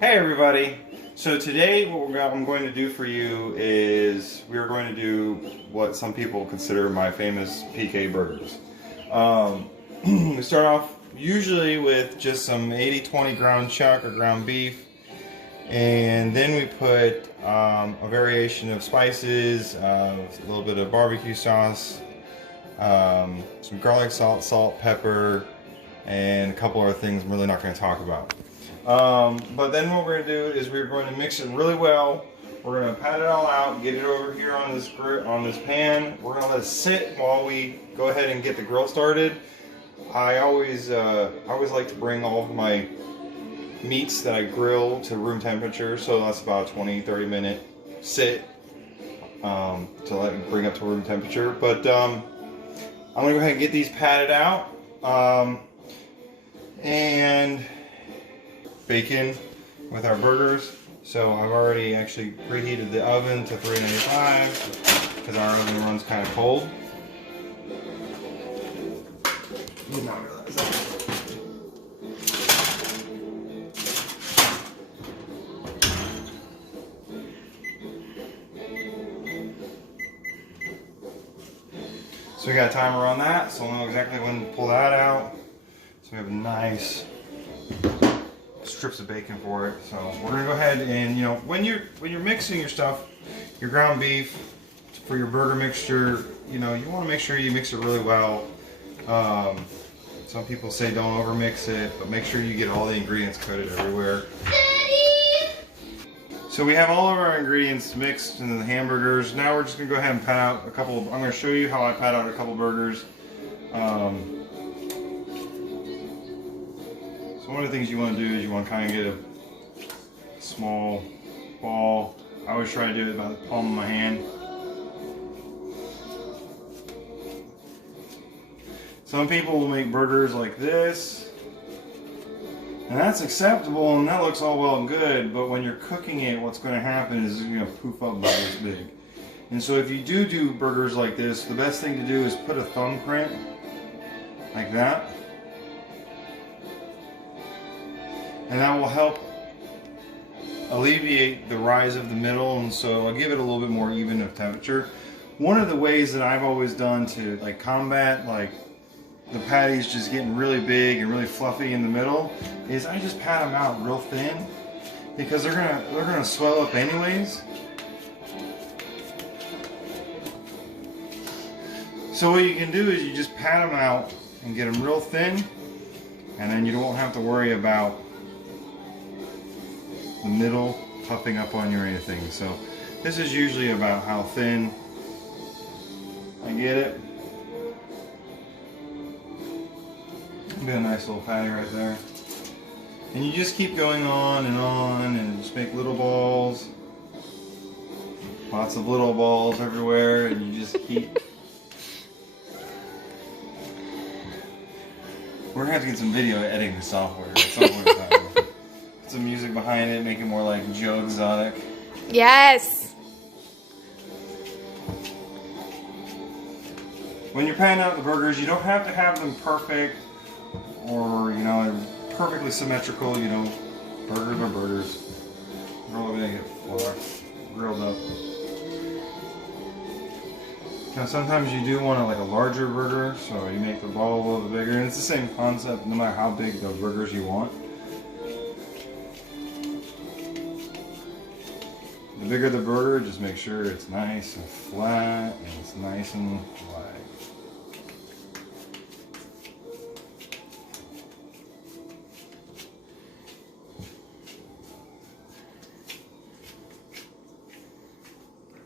Hey everybody! So today what I'm going to do for you is we are going to do what some people consider my famous PK burgers. We start off usually with just some 80-20 ground chuck or ground beef, and then we put a variation of spices, a little bit of barbecue sauce, some garlic salt, pepper, and a couple other things I'm really not going to talk about. But then what we're going to do is we're going to mix it really well. We're going to pat it all out, get it over here on this pan. We're going to let it sit while we go ahead and get the grill started. I always like to bring all of my meats that I grill to room temperature, so that's about a 20-30 minute sit to let it bring up to room temperature. But I'm going to go ahead and get these patted out. And bacon with our burgers. So I've already actually preheated the oven to 395 because our oven runs kind of cold. Did not realize that. So we got a timer on that, so we'll know exactly when to pull that out. So we have a nice strips of bacon for it. So we're gonna go ahead and, you know, when you're mixing your stuff, your ground beef for your burger mixture, you know, you want to make sure you mix it really well. Some people say don't over mix it, but make sure you get all the ingredients coated everywhere. Daddy! So we have all of our ingredients mixed in the hamburgers. Now we're just gonna go ahead and pat out a couple. I'm gonna show you how I pat out a couple burgers. One of the things you want to do is you want to kind of get a small ball. I always try to do it about the palm of my hand. Some people will make burgers like this, and that's acceptable and that looks all well and good, but when you're cooking it, what's going to happen is it's going to poof up about this big. And so if you do burgers like this, the best thing to do is put a thumbprint like that. And that will help alleviate the rise of the middle, and so I'll give it a little bit more even of temperature. One of the ways that I've always done to like combat like the patties just getting really big and really fluffy in the middle is I just pat them out real thin because they're gonna swell up anyways. So what you can do is you just pat them out and get them real thin, and then you don't have to worry about the middle puffing up on you or anything. So this is usually about how thin I get it. Be a nice little patty right there. And you just keep going on and just make little balls. Lots of little balls everywhere, and you just keep. We're gonna have to get some video editing software at some point in time. Some music behind it, make it more like Joe Exotic. Yes. When you're panning out the burgers, you don't have to have them perfect or, you know, perfectly symmetrical. You know, burgers are burgers. They're all gonna get grilled up. Now sometimes you do want like a larger burger, so you make the ball a little bit bigger, and it's the same concept no matter how big the burgers you want. The bigger the burger, just make sure it's nice and flat and it's nice and wide.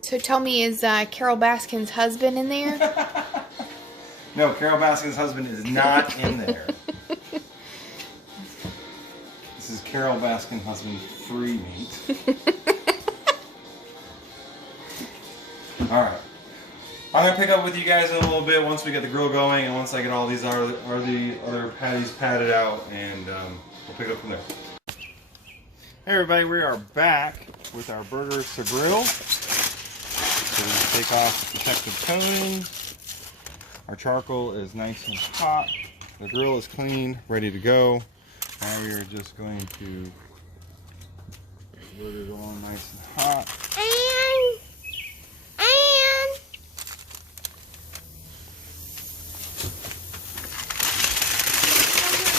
So tell me, is Carol Baskin's husband in there? No, Carol Baskin's husband is not in there. This is Carol Baskin's husband's free meat. Alright. I'm going to pick up with you guys in a little bit once we get the grill going and once I get all these other patties patted out, and we'll pick up from there. Hey everybody, we are back with our burgers to grill. So we take off protective coating. Our charcoal is nice and hot. The grill is clean, ready to go. Now we are just going to Burgers on nice and hot. And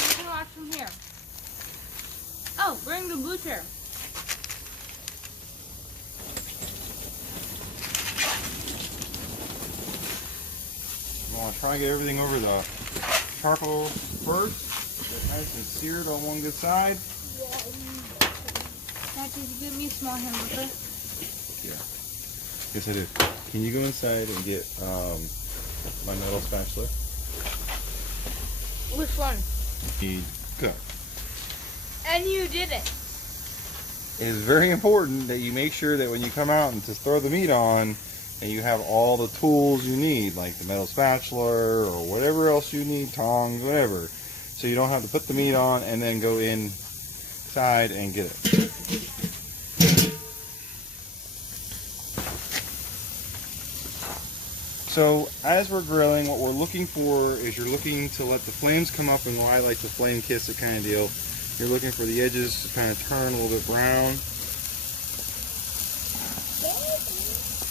You can watch from here. Oh, bring the blue chair. You want to try to get everything over the charcoal first. Get nice and seared on one good side. Dad, did you give me a small hamburger? Yeah. Yes, I did. Can you go inside and get my metal spatula? Which one? Go. And you did it. It is very important that you make sure that when you come out and just throw the meat on, and you have all the tools you need, like the metal spatula or whatever else you need, tongs, whatever, so you don't have to put the meat on and then go inside and get it. So as we're grilling, what we're looking for is you're looking to let the flames come up, and I like the flame kiss it kind of deal. You're looking for the edges to kind of turn a little bit brown.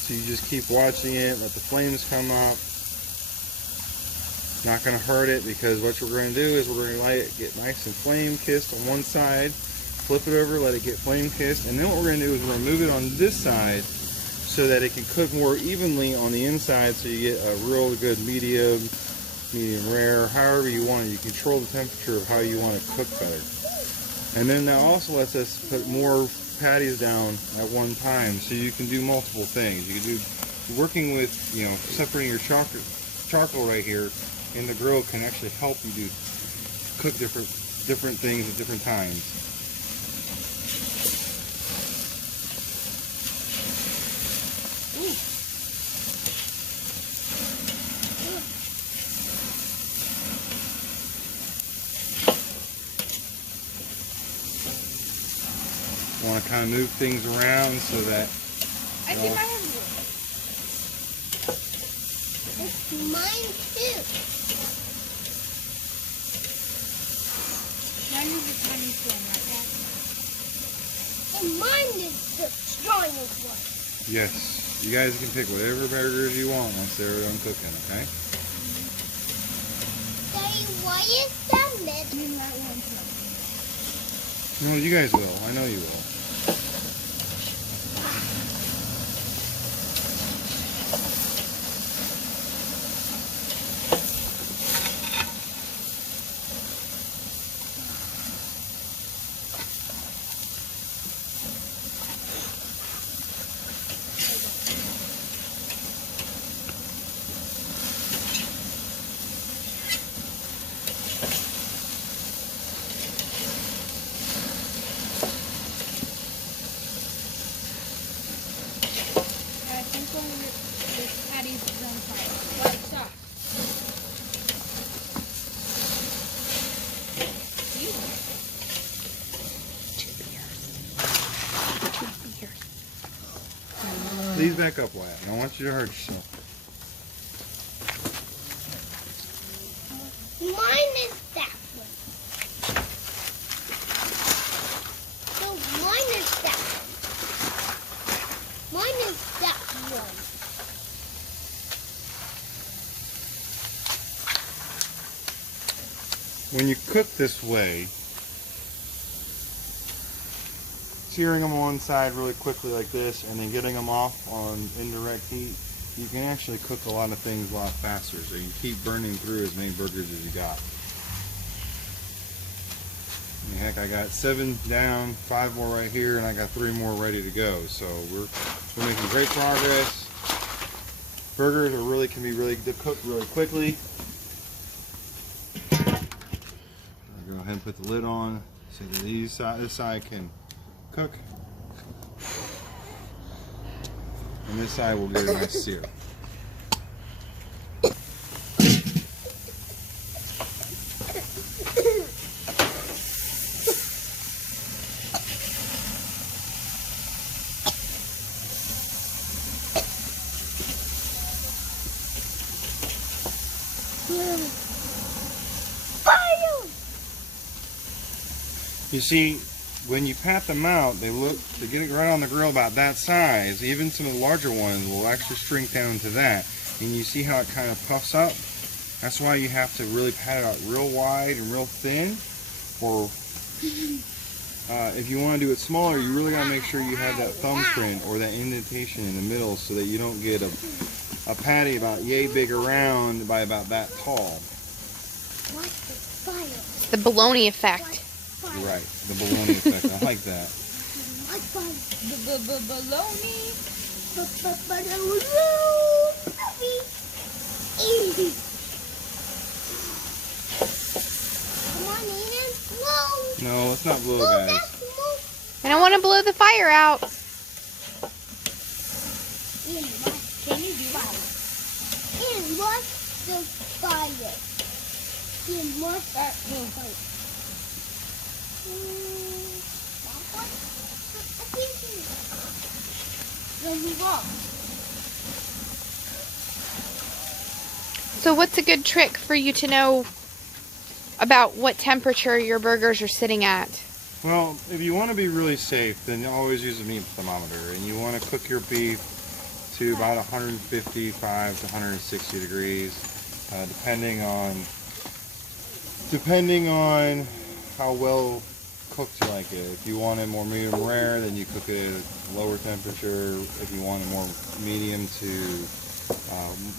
So you just keep watching it, let the flames come up. Not going to hurt it, because what we're going to do is we're going to let it get nice and flame kissed on one side, flip it over, let it get flame kissed, and then what we're going to do is we're going to move it on this side so that it can cook more evenly on the inside, so you get a real good medium, medium rare, however you want it. You control the temperature of how you want it cooked better. And then that also lets us put more patties down at one time, so you can do multiple things. You can do working with, you know, separating your charcoal right here in the grill can actually help you do cook different things at different times. I want to kind of move things around so that I see my hamburger. it's mine too. Mine is the Chinese one, right, Dad? And mine is the strongest one. yes, you guys can pick whatever burgers you want once they're done cooking, okay? Daddy, why is that mid? You might want to. No, you guys will. I know you will. I think one of the patties is on fire. White sauce. Please back up, Wyatt. I don't want you to hurt yourself. Mine is that one. So mine is that one. Mine is that one. When you cook this way, searing them on one side really quickly like this and then getting them off on indirect heat, you can actually cook a lot of things a lot faster, so you keep burning through as many burgers as you got. And heck, I got 7 down, 5 more right here, and I got 3 more ready to go. So we're making great progress. Burgers can be really cooked really quickly. I'll go ahead and put the lid on so that this side can cook, and this side will get a nice sear. You see, when you pat them out, they get it right on the grill about that size. Even some of the larger ones will actually shrink down to that. And you see how it kind of puffs up? That's why you have to really pat it out real wide and real thin. Or if you want to do it smaller, you really got to make sure you have that thumbprint or that indentation in the middle so that you don't get a patty about yay big around by about that tall. The bologna effect. Right, the bologna effect. I like that. Bologna. Come on, Aiden. Blow. No, let's not blow, Blow guys. that smoke. I don't want to blow the fire out. Ian, what can you do? Ian, what's the fire? Ian, what's that fire? So what's a good trick for you to know about what temperature your burgers are sitting at? Well, if you want to be really safe, then always use a meat thermometer. And you want to cook your beef to about 155 to 160 degrees, depending on how well cooked you like it. If you want it more medium rare, then you cook it at a lower temperature. If you want it more medium to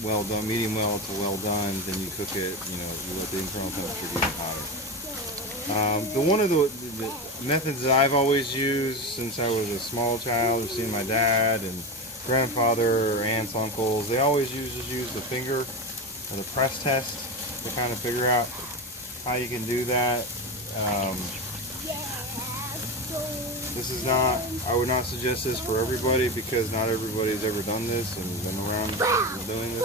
well done, medium well to well done, then you cook it, you let the internal temperature get hotter. One of the methods that I've always used since I was a small child, I've seen my dad and grandfather, or aunts, uncles, they always use the finger or the press test to kind of figure out how you can do that. This is not, I would not suggest this for everybody because not everybody's ever done this and been around doing this.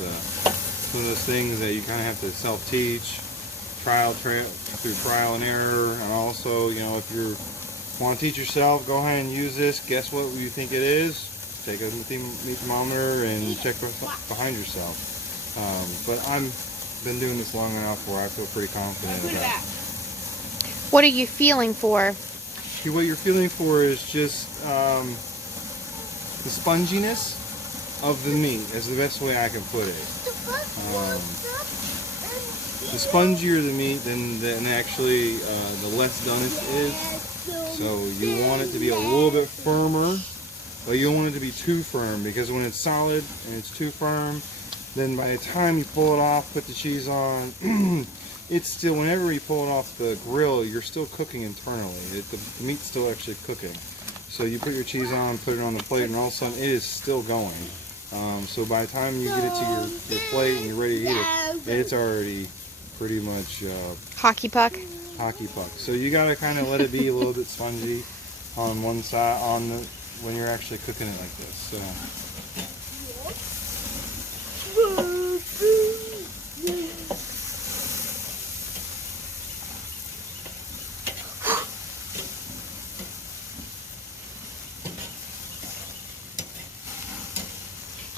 It's one of those things that you kind of have to self-teach, through trial and error, and also, if you want to teach yourself, go ahead and use this. Guess what you think it is? Take a meat thermometer and check behind yourself. But I've been doing this long enough where I feel pretty confident about it. What are you feeling for? What you're feeling for is just the sponginess of the meat, is the best way I can put it. The spongier the meat, then actually the less done it is. So you want it to be a little bit firmer, but you don't want it to be too firm, because when it's solid and it's too firm, then by the time you pull it off, put the cheese on, it's still, whenever you pull it off the grill, you're still cooking internally. The meat's still actually cooking. So you put your cheese on, put it on the plate, and all of a sudden it is still going. So by the time you get it to your plate and you're ready to eat it, it's already pretty much Hockey puck. So you gotta kind of let it be a little bit spongy on one side when you're actually cooking it like this. So.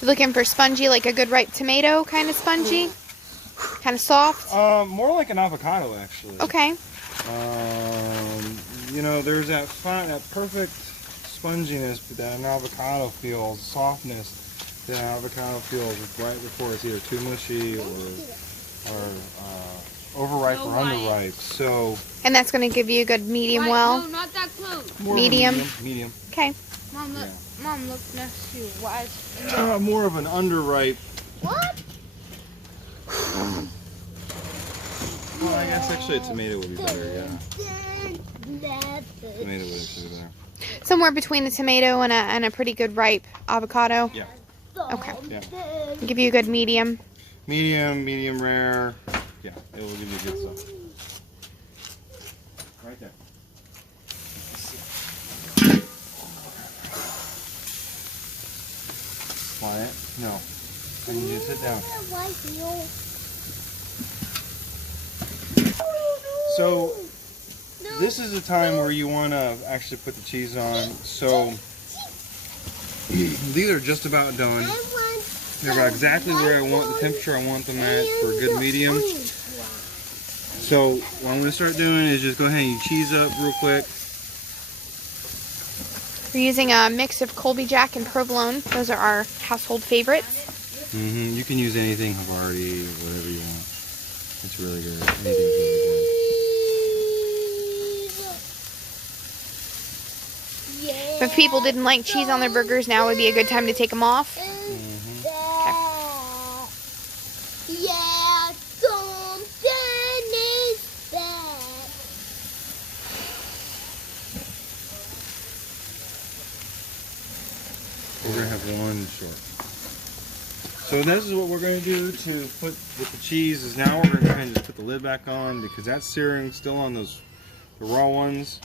You're looking for spongy, like a good ripe tomato, kind of spongy? Kind of soft? More like an avocado, actually. Okay. There's that perfect sponginess that an avocado feels, softness that an avocado feels right before it's either too mushy or overripe or underripe. So. And that's going to give you a good medium well? No, not that close. Medium? Medium. Okay. Mom, look. Yeah. Mom, look next to you. Why? More of an underripe. What? Well, I guess actually a tomato would be better, yeah. Tomato would actually be better. Somewhere between the tomato and a pretty good ripe avocado? Yeah. Okay. Yeah. Give you a good medium? Medium rare. Yeah, it will give you good stuff. Right there. Quiet. No. I need you to sit down. So, this is a time where you want to actually put the cheese on. So, these are just about done. They're about exactly where I want, the temperature I want them at for a good medium. So what I'm going to start doing is just go ahead and cheese up real quick. We're using a mix of Colby Jack and provolone. Those are our household favorites. You can use anything Havarti, whatever you want. It's really good. Anything's really good. If people didn't like cheese on their burgers, now would be a good time to take them off. Yeah, something is bad. We're going to have one short. So this is what we're going to do to put with the cheese is now we're going to go ahead and just put the lid back on because that's searing still on the raw ones.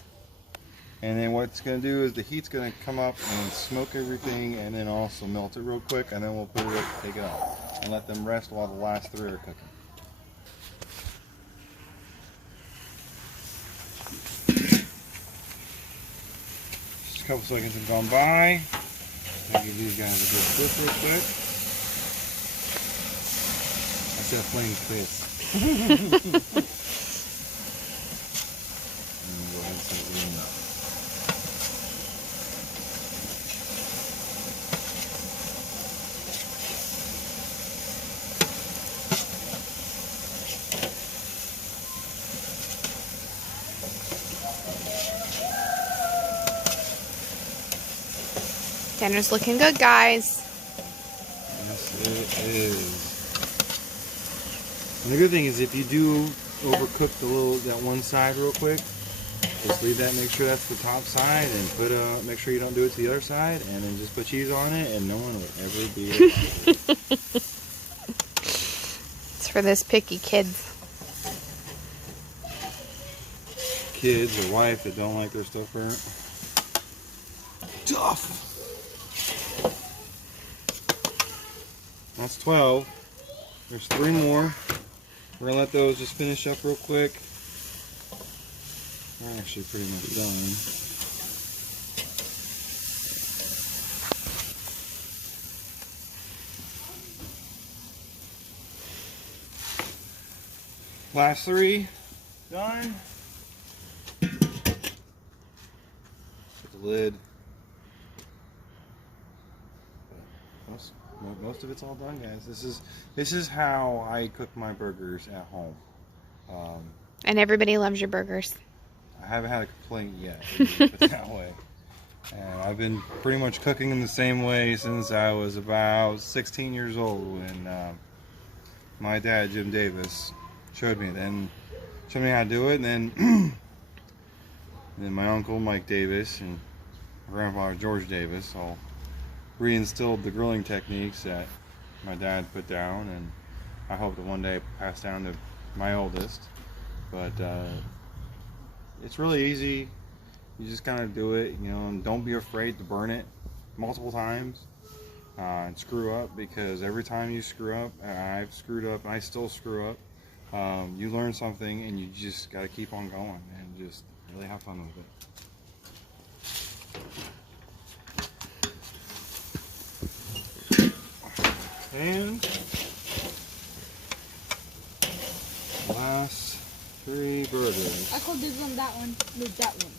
And then what's going to do is the heat's going to come up and smoke everything and then also melt it real quick and then we'll put it up, take it out and let them rest while the last 3 are cooking. Just a couple seconds have gone by. I'll give these guys a good flip real quick. I said a plain twist. And go ahead and set it in. Dinner's looking good, guys. Yes, it is. And the good thing is if you do overcook that one side real quick, just leave that, make sure that's the top side, and put make sure you don't do it to the other side, and then just put cheese on it, and no one will ever be able to do it. It's for those picky kids. Kids or wife that don't like their stuff burnt. Tough. That's 12. There's 3 more. We're going to let those just finish up real quick. We're actually pretty much done. Last 3 done. Put the lid. Most of it's all done, guys. This is how I cook my burgers at home. And everybody loves your burgers. I haven't had a complaint yet, put it that way. And I've been pretty much cooking them the same way since I was about 16 years old when my dad, Jim Davis, showed me how to do it. And then my uncle, Mike Davis, and my grandfather, George Davis, all reinstilled the grilling techniques that my dad put down, and I hope to one day pass down to my oldest. But it's really easy. You just kind of do it, you know, and don't be afraid to burn it multiple times and screw up, because every time you screw up, and I've screwed up and I still screw up, you learn something and you just got to keep on going and just really have fun with it. And last 3 burgers. I called this one, that one, with that one.